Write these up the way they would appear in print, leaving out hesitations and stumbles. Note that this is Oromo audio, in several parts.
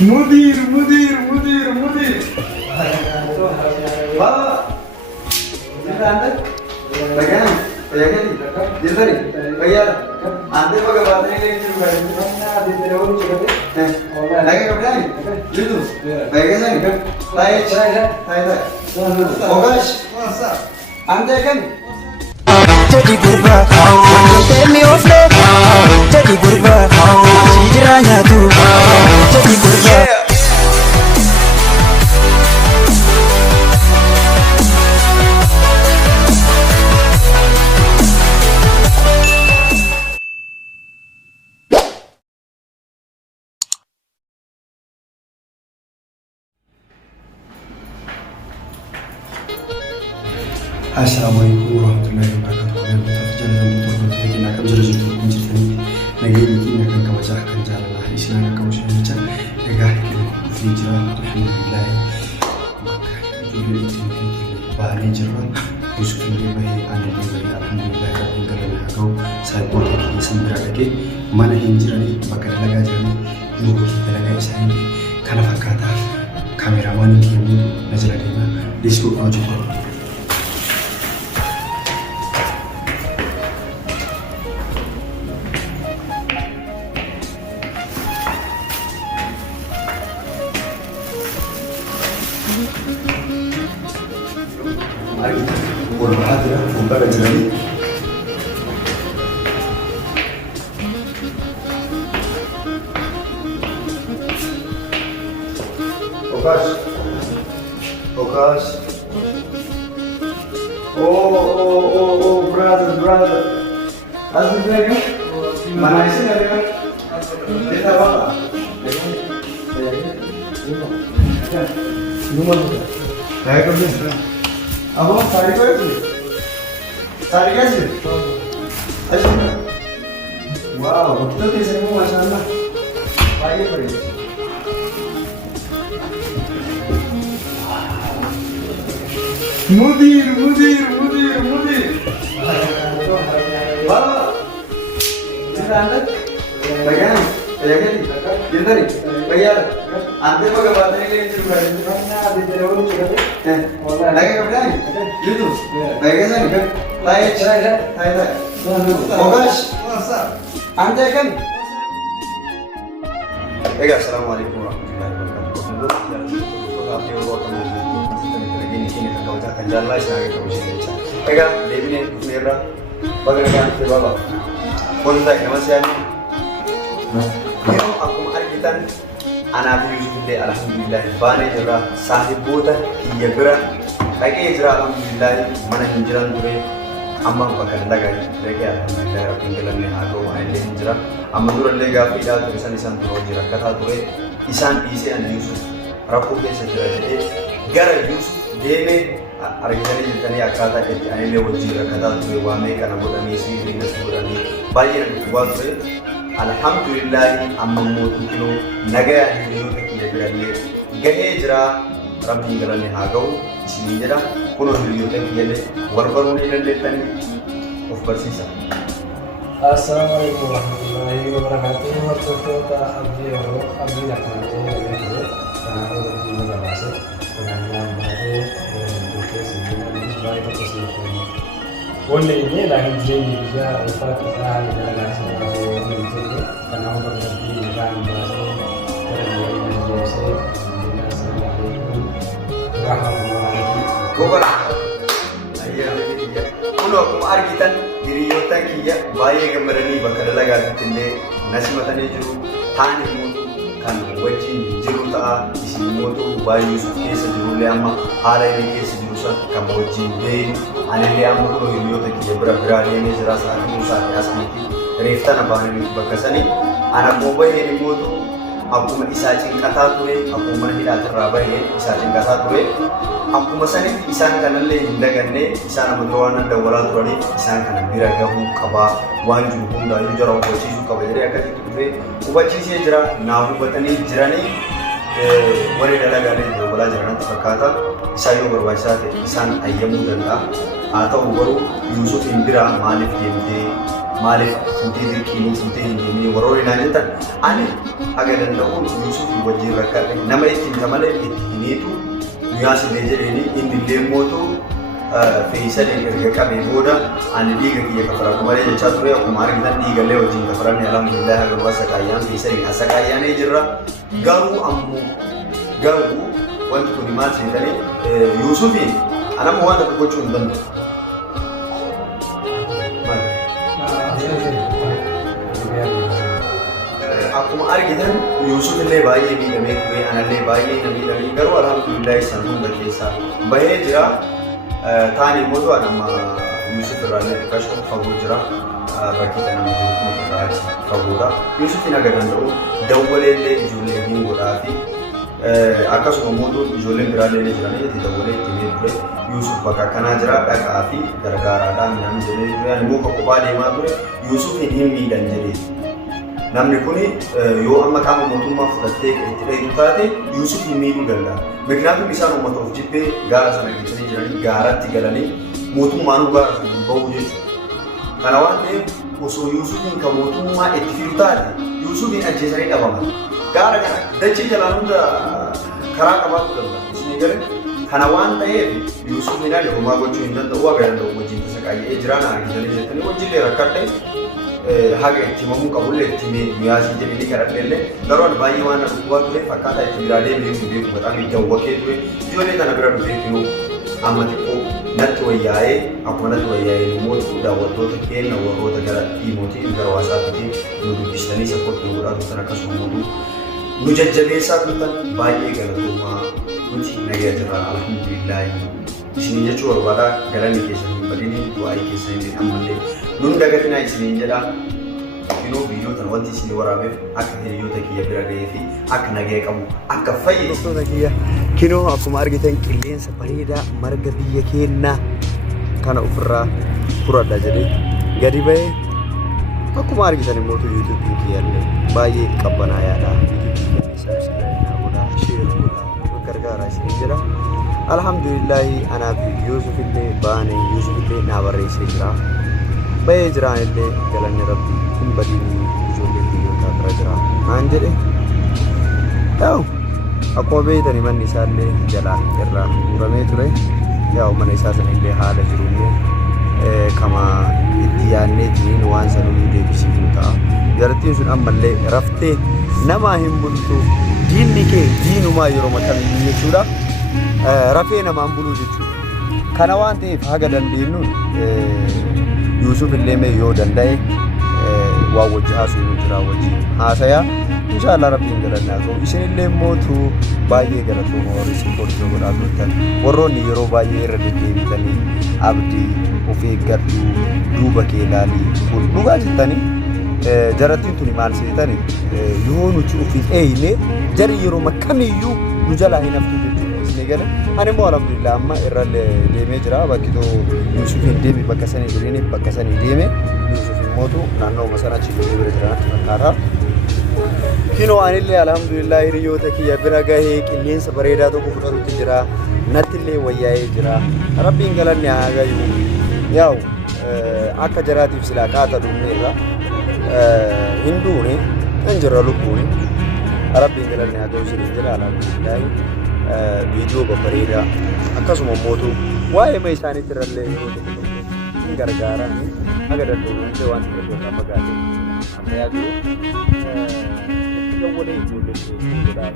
مدير مدير مدير مدير والله انت عندك مكان فيعني جلدري भैया आंधे को बात नहीं करेंगे शुरू करेंगे ना आधे तेरे वो चुके थे والله लगे कपड़े नहीं जल्दी भैया कैसा नहीं ताई ओगाश आंधे kan jadi gurba temi ofle jadi gurba hijrahnya tuh jadi gurba Assalamualaikum warahmatullahi wabarakatuh. Jangan lupa untuk bikin akun jelas untuk menceritakan lagi bikin akan kamu cahkan jalan Islam kamu sudah baca negah itu hijrah alhamdulillah maka jadi itu bahari jerman Yusuf ini baik anda baik alhamdulillah rabbil alamin kau saya boleh kita sembira lagi mana hijrah ini bakal laga jadi yuk kita laga Islam karena fakata kameraman ini nazar dia disco aja. والمحاضرة مبارك جميل Okas oh brother Asal dia kan? Mana isi dia kan? Kita apa? Rumah saya kerja अब हम साड़ी को साड़ी कैसे अच्छा वाह तो कैसे हो माशाल्लाह आइए पड़ेगा मुदीर मुदीर मुदीर मुदीर वाह इधर अंदर भैया जल्दी भैया आंधे को बात नहीं करेंगे शुरू करेंगे ना आधे तेरे वो चुके थे लगे कपड़े नहीं जल्दी भैया कैसा नहीं ताई ओगाश आंधे kan Assalamualaikum warahmatullahi wabarakatuh. आपने वो अपने लगे नीचे निकल कर उठा कंजाल ला इस आगे कभी नहीं चला एगा देवी ने मेरा बगल में आते बाबा बोलता है नमस्ते आने Yeroo akkuma argitan anaa fi Yusufillee alhamdulillah baanee jirra saahiboota kiyya bira dhaqee jira alhamdulillah mana hin jiran ture amma bakka dhaqee dhaqee alhamdulillah rabbiin galanne haa ta'u anillee hin jira amma durallee gaaffiidhaa ture isaan turoo jira akkataa ture isaan dhiisee ani Yusuf rakkoo keessa jira jedhee gara Yusuf deemee argitanii jirtanii akkaataa itti anillee wajjin rakkataa ture waa meeqa na godhamee siiriinas godhamee baay'ee na dhukkubaa ture alhamdulillah amma mootu kilo nagaya hiriyoota kiyya birallee gahee jira rabbiin galanne haa ga'u isinii jedha kunoo hiriyoota kiyyallee warbaruu ni dandeettanii of barsiisa. Assalamualaikum warahmatullahi wabarakatuh. Hordoftoota abdii yeroo abdiin akkana ta'ee kanaaf hojii nama baase kanaaf baatee bukkee sibiila baay'ee tokko sibiila wanni inni laakiin jireenyi biyyaa ulfaatti haala dalagaa sana karena aku berbagi dengan baru dari Jose dengan Assalamualaikum warahmatullahi wabarakatuh. Ayah dia. Kulo aku argitan hiriyoota kiyya baay'ee gammadanii bakka dalagaa irrattillee nasi matanii jiru taani mootu kan wajjin jiru ta'a isin mootu baay'ee Yusuf keessa jirullee amma haala inni keessa jiru san kan wajjin beeyin anillee amma kulo hiriyoota kiyya bira biraa deemee jira sa'aatii isaanii as miti reeftan abbaan bakka sanii ana bobba'ee mootu akkuma isaa cinqataa ture akkuma hidhaatirraa bahee isaa cinqataa ture akkuma sanitti isaan kanallee hin daganne isaan amma waan dawwalaa turaniif isaan kana bira gahuu qabaa waan jiru hundaayyuu jara hubachiisuu qaba jedhee akkasitti dhufee hubachiisee jira naa hubatanii jiranii warri dalagaalee dawwalaa jiranatti fakkaata isaa yoo barbaachisaa ta'e isaan ayyamuu danda'a haa ta'u garuu Yusuf hin bira maaliif deemtee maaliif fuutee dirqiinii fuutee hin deemnee warroonni naan jettan ani haga danda'uun Yuusuf wajjin rakkate nama ittiin tamalee itti hiniitu Nuyaasilee jedhanii inni illee mootu fe'iisadeen erga qabee booda ani dhiiga kiyya kafalatu malee jechaa ture akkuma argitan dhiigallee wajjin kafalanne alhamdulillah haga waa saqaayyaan fe'iisadeen asaqaayyaanee jirra garuu wanti kun maal seetanii Yuusufiin anama waan tokko gochuu hin danda'u. Akkuma argitan Yuusuf illee baay'ee miidhamee ture anallee baay'ee na miidhamee garuu alhamdulillah isaan hunda keessaa bahee jira. Taani immoo amma Yuusuf irraallee xiqqaashoo fagoo jira. Bakki nama irraa fagoodha. Yuusufin haga danda'u dawwaleellee ijoollee hin godhaafi akkasuma immoo ijoolleen biraallee jiranii itti dawwalee itti mee ture. Yuusuf bakka akkanaa jira dhaqaa fi gargaaraadhaan namni jedhee ture. Ani immoo kophaa deemaa ture Yuusufin hin miidhan jedhee. Namni kuni yoo amma qaama mootummaa fudhattee itti dheedu taate Yuusuf hin miidhuu danda'a. Miknyaatuun isaan uummata of jibbee gaara sana geessanii jiranii gaaratti galanii mootummaan gaara sana hin bahu jechuudha. Kana waan ta'eef osoo Yuusufin kan mootummaa itti fidu taate Yuusufin ajjeesanii dhabaman. Gaara kana dachee jalaan hunda karaa qabaatu danda'a. Isin galee kana waan ta'eef Yuusufin homaa gochuu hin danda'u waa danda'u wajjin tasa qayyee jiraan argitanii jettanii wajjillee rakkadhe. Haga itti himamuu qabullee itti Nuyaasii jedhanii kadhadheellee garuu baay'ee waan na dhukkubaa ture fakkaataa itti biraalee beeku badhaan jawwakee ture ijoollee tana bira dhufee finuu amma xiqqoo natti wayyaa'ee akkuma natti wayyaa'ee immoo daawwattoota keenya warroota gara dhiimootii gara waasaatti nu dubbistanii sappoortii nu godhaa turtan akkasuma immoo nu jajjabeessaa turtan baay'ee galatoomaa nuti nagaa jirra alhamdulillaahi isin jechuu barbaadaa galanii keessanii badini du'aa'ii keessanii ammallee nun dagatinaa isiniin jedha kinoo biyyoota wanti isin waraabeef akka hiriyoota kiyya bira ga'ee fi akka nagaya qabu akka fayyadu kiyya kinoo akkuma argitan qilleensa bareedaa marga biyya keenyaa kana ofirraa furadha jedhee gadi ba'ee akkuma argitan immoo yuutuubiin kiyyallee baay'ee qabbanaayaadha yuutuubiin saabskiraayinaa godhaa sheer godhaa gargaaraa isiniin jedha alhamdulillahi anaaf Yuusuf illee baane Yuusuf illee naa barreessee jira. Baay'ee jiraan illee galanni rabbi hin badini ijoollee biyyoota bira jira naan jedhe yaa'u akkuma beektani manni isaallee jalaan irraa muramee ture yaa'u mana isaa sana illee haala jiruullee kama itti yaadneetiin waan sana nu deebisiifnu ta'a jarattiin sun ammallee raftee namaa hin bultu diinni kee diinumaa yeroo makamiyyuu jechuudha rafee namaan buluu jechuudha kana waan ta'eef haga dandeenyuun Yuusuf illee mee yoo danda'e waa wajji haasuu jira wajji haasaya inshallah rabbiin galannaa ta'u isin illee mootu baay'ee galatooma warri supportii godhaa turtan warroonni yeroo baay'ee irra deddeebitanii abdii of eeggadhu duuba kee ilaalii kun dhugaa jettanii jarattiin tuni maal seetani yoo nuti ofii eeyne jari yeroo makkamiyyuu nu jalaa hin haftu jechuudha isin gale ani immoo alhamdulillah amma irra deemee jira bakkitoo Yuusuf hin deemi bakka sanii jireenya bakka sanii deeme Yuusuf mootu naannoo masana chillee bira jiraatti fakkaata kinoo anillee alhamdulillah hiriyoota kiyya bira gahee qilleensa bareedaa tokko fudhatutti jira nattillee wayyaa'ee jira rabbiin galanni haa gayu yaa'u akka jaraatiif silaa qaata dhumneerra hinduuni kan jirra lubbuuni rabbiin galanni haa gayu isin jira alhamdulillah viidiyoo babbareedaa akkasuma mootu waa'ee ma isaaniitti irrallee yeroo tokko hin gargaaraan haga dandeenyullee waan tokko fagaatee ammayyaa jiru itti gawwalee ijoollee godhaa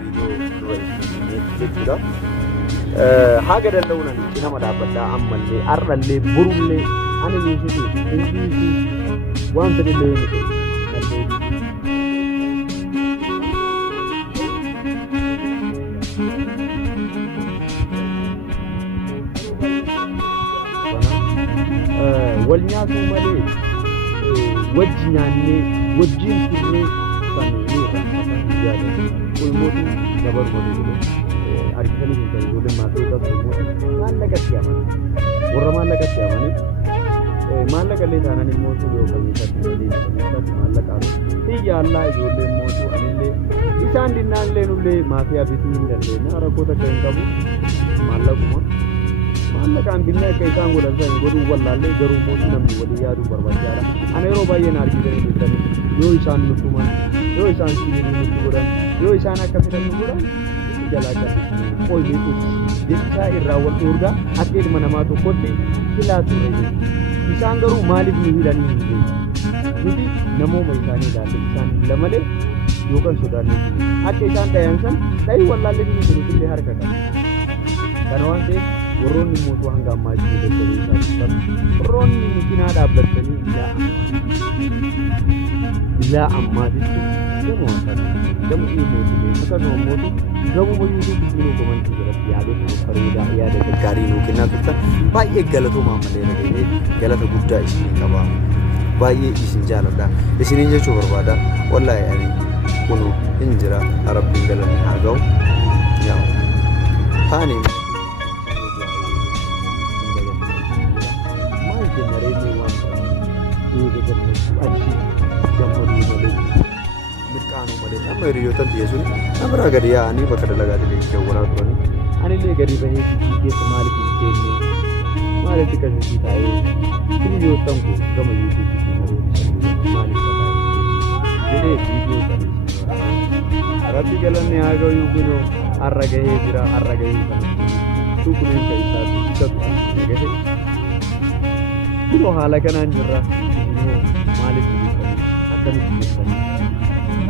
viidiyoo dura itti jechuudha. Haga danda'uun ani nama dhaabbadhaa ammallee har'allee borullee ani Yuusufi Ingiliizii waan fedhillee miti wal nyaatuu malee wajji nyaannee wajjiin turree kan ulmootu dabarfatu jedhe argitanii hin ta'e ijoolleen maatota ulmootu maallaqatti amane warra maallaqatti amane maallaqallee taanaan immootu yoo fayyisatti maallaqaan biyya allaa ijoolleen mootu anillee isaan dinnaallee nullee maafiyaa bituu hin dandeenya rakkoota akka hin qabu maallaquma maallaqaan binnee akka isaan godhan godhuu wallaallee garuu mootii namni walii yaaduu barbaachisaadha. Ana yeroo baay'ee na argitanii jirtanii yoo isaan nu tuman yoo isaan sibiilii nutti godhan yoo isaan akka fedhan nu godhan jalaa kan qoylee tuuti jecha irraa wal dhoorgaa akka ilma namaa tokkotti filaa ture. Isaan garuu maaliif nu hidhanii hin beeku nuti namooma isaanii ilaalle isaan hila malee yookaan sodaannee akka isaan dhayan san dhayii wallaallee ni jirutillee harka qaba. Kana waan ta'eef warroonni mootuu hanga ammaa jiru dadhabuu isaa warroonni cinaa dhaabbatanii ilaa ammaatitti gama mootii akkasuma mootuu gamuma yuutuubii jiruu komantii biratti yaadota bareedaa yaada gaggaarii nuu kennaa turtan baay'ee galatoomaa malee dhageenyee galata guddaa isinii qaba. Baay'ee isin jaaladha. Isiniin jechuu barbaada. Wallaahi ani kunu hin jira Rabbiin galanni haa ga'u. Yaa taanii mirqaanuu malee amma hiriyoota biyya namarraa gadi yaa'anii bakka dalagaatilee jawwaraa turanii anillee gadi bahee biyyi keessa maaliif hin kenne maaliif akkasii taa'ee hiriyoottan kun gama yuutuubii maaliif jedhee viidiyoo kan Rabbi galanni haa ga'u yookiin har'a gahee jira har'a gahee kana tukuleen ka isaatti bitatu gahe yeroo haala kanaan jirra maaliif akkamitti jettanii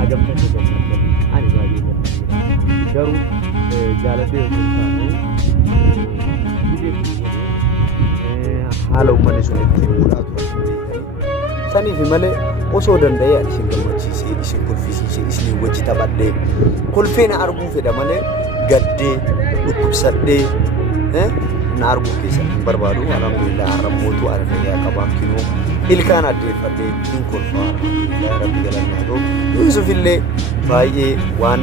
hagamtanii gammadanii ani baay'ee gammadeera garuu jaalatee osoo hin taane haala uummanni sun itti muudhaa turan beekanii saniif malee osoo danda'ee ani isin gammachiisee isin kolfisiisee isin wajji taphadhee kolfeena arguu fedha malee gaddee dhukkubsadhee na arguu keessatti hin barbaadu. Alhamdulillah har'a mootuu argayyaa qabaan kinoo ilkaan addeeffadhee hin kolfaa alhamdulillah Rabbi galanni haa ga'u. Yusufillee baay'ee waan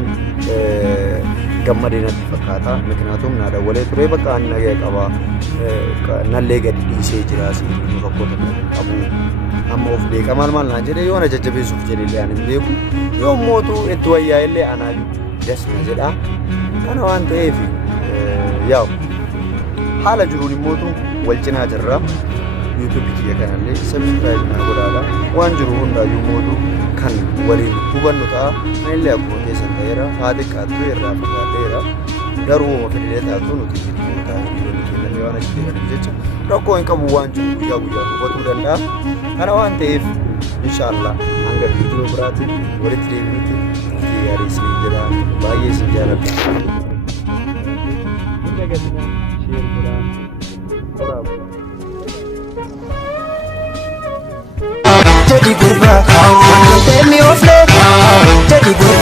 gammadee natti fakkaata. Miknaatum naa dawwalee ture bakka ani nagaya qabaa nallee gadi dhiisee jira siinu rakkoota qabu amma of beeka maal naan jedhee yoo na jajjabeessuuf jedhee ani hin beeku yoo mootuu itti wayyaa illee anaayu dasna jedha. Kana waan ta'eef yaa'u haala jiruun immootu wal cinaa jirra. YouTube kiyya kanallee subscribe naa godhaadha. Waan jiru hundaayyuu mootu kan waliin hubannu ta'a. Anillee akkuma keessan ta'eera haati qaattuu irraa fagaateera garuu oma fedhee taatu nuti jidduu taa'ee hiriyoonni kennallee waan achi jedhaniif jecha rakkoo hin qabu waan jiru guyyaa guyyaan hubatuu danda'a. Kana waan ta'eef inshaallah hanga viidiyoo biraatiin walitti deebinutti gaarii isin jedha baay'ee isin jaaladha. Jadi gurba, jadi gurba.